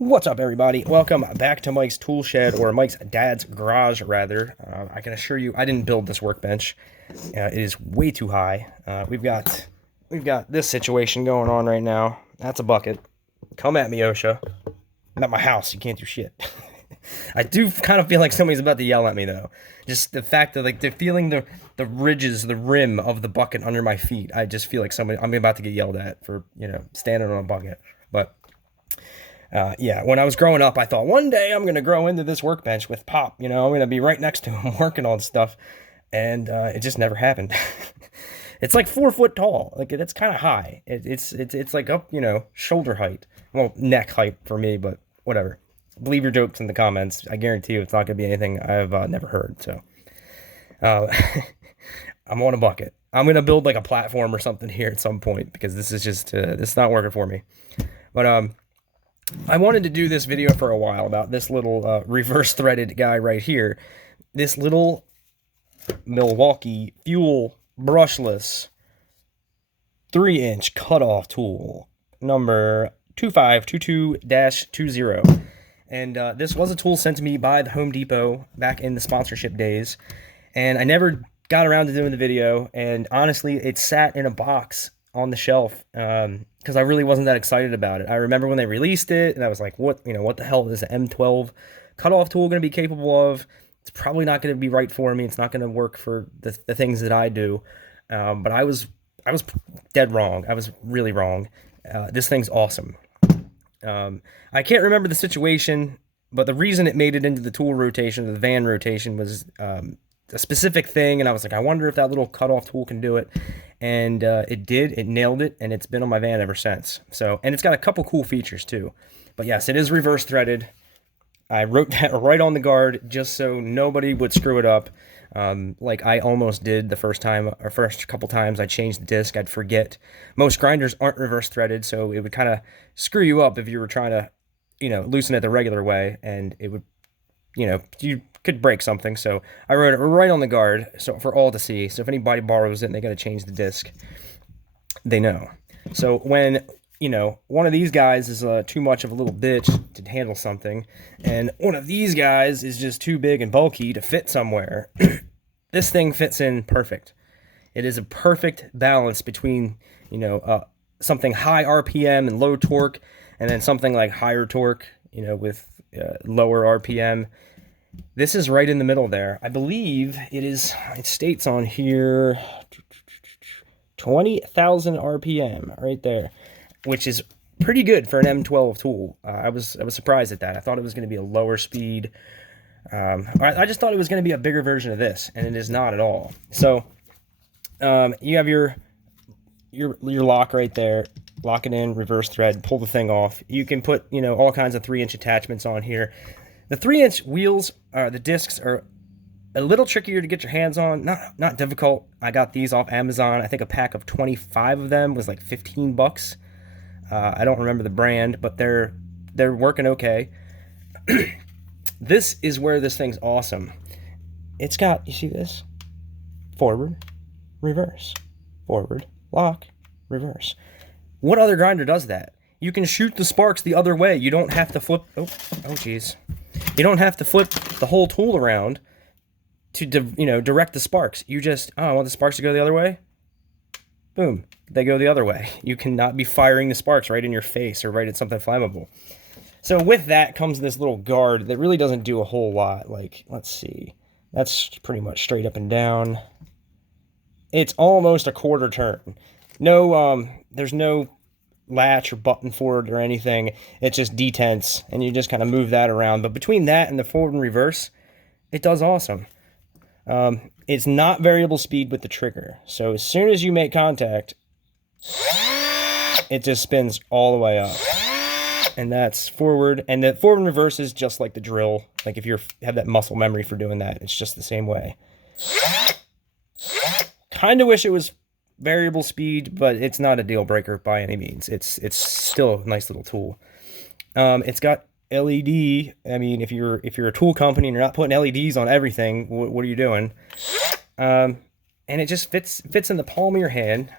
What's up, everybody? Welcome back to Mike's Tool Shed, or Mike's dad's garage, rather. I can assure you, I didn't build this workbench. It is way too high. We've got this situation going on right now. That's a bucket. Come at me, OSHA. I'm at my house. You can't do shit. I do kind of feel like somebody's about to yell at me, though. Just the fact that, like, they're feeling the ridges, the rim of the bucket under my feet. I just feel like I'm about to get yelled at for, standing on a bucket. But yeah, when I was growing up, I thought one day I'm gonna grow into this workbench with Pop. I'm gonna be right next to him working on stuff, and it just never happened. It's like 4 foot tall. Like it's kind of high. It's like up, shoulder height. Well, neck height for me, but whatever. Leave your jokes in the comments. I guarantee you, it's not gonna be anything I've never heard. So, uh, I'm on a bucket. I'm gonna build like a platform or something here at some point because this is just this is not working for me. But I wanted to do this video for a while about this little reverse threaded guy right here. This little Milwaukee fuel brushless 3-inch cutoff tool, number 2522-20. And this was a tool sent to me by the Home Depot back in the sponsorship days. And I never got around to doing the video. And honestly, it sat in a box on the shelf because I really wasn't that excited about it. I remember when they released it, and I was like, "What the hell is an M12 cutoff tool going to be capable of? It's probably not going to be right for me. It's not going to work for the things that I do." But I was dead wrong. I was really wrong. This thing's awesome. I can't remember the situation, but the reason it made it into the tool rotation, the van rotation, was a specific thing, and I was like, I wonder if that little cutoff tool can do it. And it did. It nailed it, and it's been on my van ever since. So, and it's got a couple cool features too. But yes, it is reverse threaded. I wrote that right on the guard just so nobody would screw it up. Like I almost did the first couple times I changed the disc. I'd forget. Most grinders aren't reverse threaded, so it would kind of screw you up if you were trying to, loosen it the regular way, and it would, you could break something. So I wrote it right on the guard, so for all to see. So if anybody borrows it and they got to change the disc, they know. So when one of these guys is too much of a little bitch to handle something, and one of these guys is just too big and bulky to fit somewhere, this thing fits in perfect. It is a perfect balance between something high RPM and low torque, and then something like higher torque, with lower RPM. This is right in the middle there. I believe it states on here 20,000 RPM right there, which is pretty good for an M12 tool. I was surprised at that. I thought it was going to be a lower speed. I just thought it was going to be a bigger version of this, and it is not at all. So you have your lock right there. Lock it in, reverse thread, pull the thing off. You can put all kinds of 3-inch attachments on here. The 3-inch wheels, the discs, are a little trickier to get your hands on. Not difficult. I got these off Amazon. I think a pack of 25 of them was like $15. I don't remember the brand, but they're working okay. This is where this thing's awesome. It's got, you see this? Forward, reverse, forward, lock, reverse. What other grinder does that? You can shoot the sparks the other way. You don't have to flip. Oh, geez. You don't have to flip the whole tool around to direct the sparks. You just, I want the sparks to go the other way. Boom, they go the other way. You cannot be firing the sparks right in your face or right at something flammable. So with that comes this little guard that really doesn't do a whole lot. Like, let's see. That's pretty much straight up and down. It's almost a quarter turn. No, there's no latch or button for it or anything. It's just detents, and you just kind of move that around. But between that and the forward and reverse, it does awesome. It's not variable speed with the trigger. So as soon as you make contact, it just spins all the way up. And that's forward. And the forward and reverse is just like the drill. Like if you have that muscle memory for doing that, it's just the same way. Kind of wish it was variable speed, but it's not a deal breaker by any means. It's still a nice little tool. It's got LED. I mean, if you're a tool company and you're not putting LEDs on everything, what are you doing? And it just fits in the palm of your hand.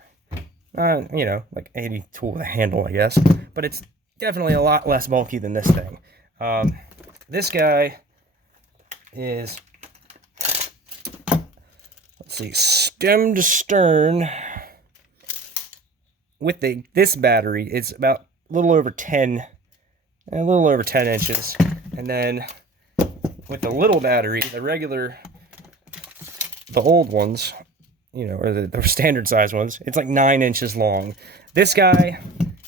Like any tool with a handle, I guess. But it's definitely a lot less bulky than this thing. This guy is, let's see, stem to stern with this battery. It's about a little over 10 inches, and then with the little battery, the old ones, you know, or the standard size ones, it's like 9 inches long. This guy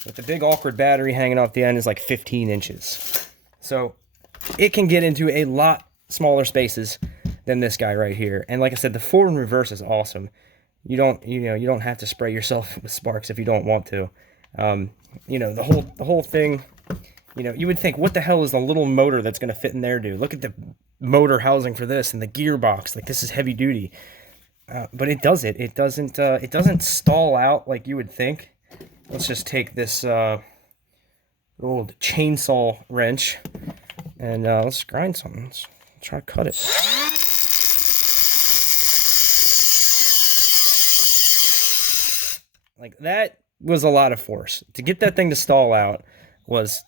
with the big awkward battery hanging off the end is like 15 inches. So it can get into a lot smaller spaces than this guy right here. And like I said, the forward and reverse is awesome. You don't have to spray yourself with sparks if you don't want to. You know, the whole thing, you know, you would think, what the hell is the little motor that's going to fit in there do? Look at the motor housing for this and the gearbox. Like, this is heavy duty. But it does it. It doesn't stall out like you would think. Let's just take this old chainsaw wrench and let's grind something. Let's try to cut it. Like, that was a lot of force. To get that thing to stall out was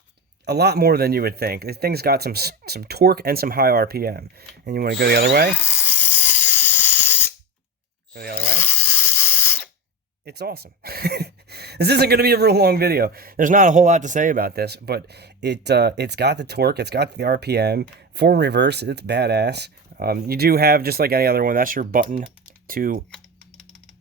a lot more than you would think. This thing's got some torque and some high RPM. And you want to go the other way? Go the other way. It's awesome. This isn't going to be a real long video. There's not a whole lot to say about this, but it's got the torque, it's got the RPM. Forward reverse, it's badass. You do have, just like any other one, that's your button to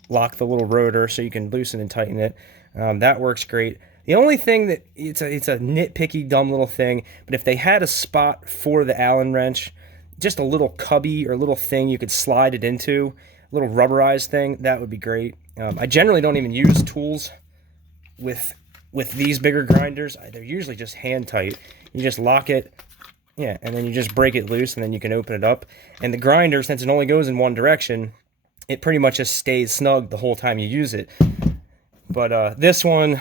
lock the little rotor so you can loosen and tighten it. That works great. The only thing that it's a nitpicky, dumb little thing, but if they had a spot for the Allen wrench, just a little cubby or a little thing you could slide it into, a little rubberized thing, that would be great. I generally don't even use tools with these bigger grinders. They're usually just hand tight. You just lock it, yeah, and then you just break it loose, and then you can open it up. And the grinder, since it only goes in one direction, it pretty much just stays snug the whole time you use it. But this one,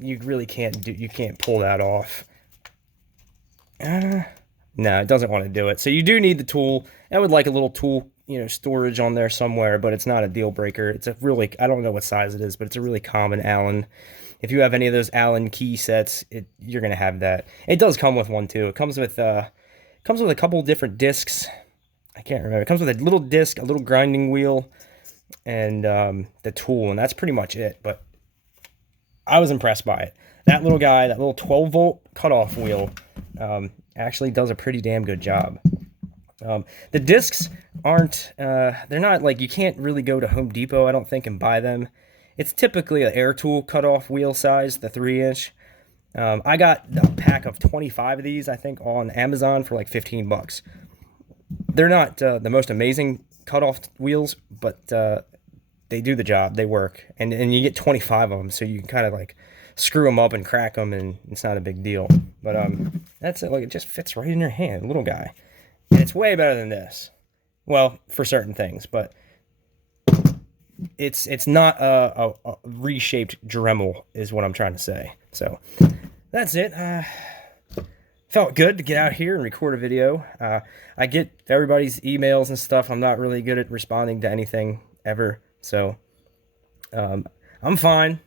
you really can't pull that off. No, it doesn't want to do it. So you do need the tool. I would like a little tool, you know, storage on there somewhere, but it's not a deal breaker. It's a really, I don't know what size it is, but it's a really common Allen. If you have any of those Allen key sets, you're gonna have that. It does come with one too. It comes with a couple different discs. I can't remember. It comes with a little disc, a little grinding wheel, and the tool, and that's pretty much it. But I was impressed by it. That little guy, that little 12-volt cutoff wheel, actually does a pretty damn good job. The discs aren't, they're not like, you can't really go to Home Depot, I don't think, and buy them. It's typically an air tool cutoff wheel size, the 3-inch. I got a pack of 25 of these, I think, on Amazon for like 15 bucks. They're not the most amazing cutoff wheels, but they do the job. They work. And you get 25 of them, so you can kind of like screw them up and crack them, and it's not a big deal. But that's it. Like, it just fits right in your hand, little guy. And it's way better than this. Well, for certain things, but it's not a reshaped Dremel is what I'm trying to say. So that's it. Felt good to get out here and record a video. I get everybody's emails and stuff. I'm not really good at responding to anything ever. So I'm fine.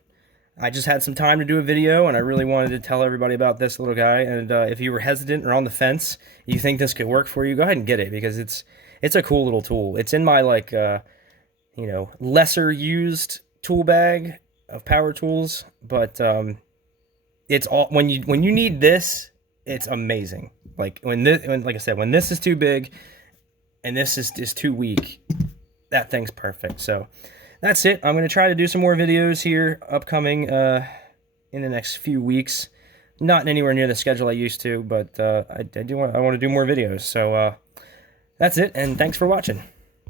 I just had some time to do a video, and I really wanted to tell everybody about this little guy. And if you were hesitant or on the fence, you think this could work for you, go ahead and get it, because it's a cool little tool. It's in my like you know, lesser used tool bag of power tools, but it's all when you need this, it's amazing. Like like I said, when this is too big and this is too weak, that thing's perfect. So that's it. I'm going to try to do some more videos here upcoming in the next few weeks. Not anywhere near the schedule I used to, but I want to do more videos. So that's it, and thanks for watching.